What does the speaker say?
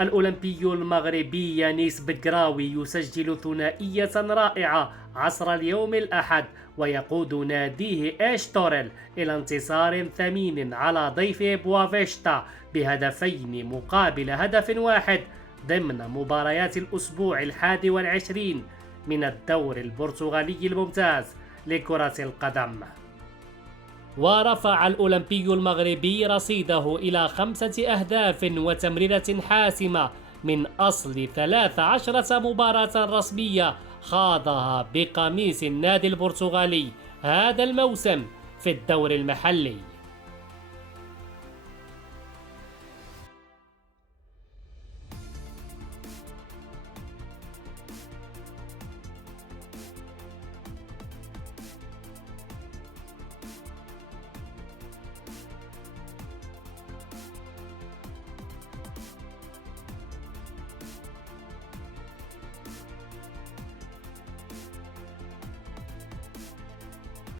الأولمبي المغربي يانيس بقراوي يسجل ثنائية رائعة عصر اليوم الأحد، ويقود ناديه إيشتوريل إلى انتصار ثمين على ضيفه بوافيشتا بهدفين مقابل هدف واحد ضمن مباريات الأسبوع 21 من الدور البرتغالي الممتاز لكرة القدم. ورفع الأولمبي المغربي رصيده إلى 5 أهداف وتمريرة حاسمة من أصل 13 مباراة رسمية خاضها بقميص النادي البرتغالي هذا الموسم في الدور المحلي.